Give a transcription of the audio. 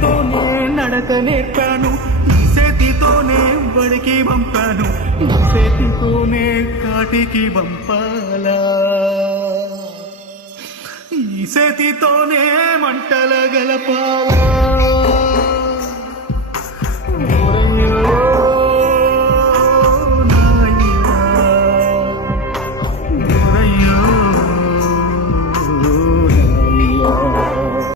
చేతితోనే నడక నేర్పాను, ఈ చేతితోనే బడికి పంపాను, ఈ చేతితోనే కాటికి పంపాలా, ఈ చేతితోనే మంటల గలపాలా.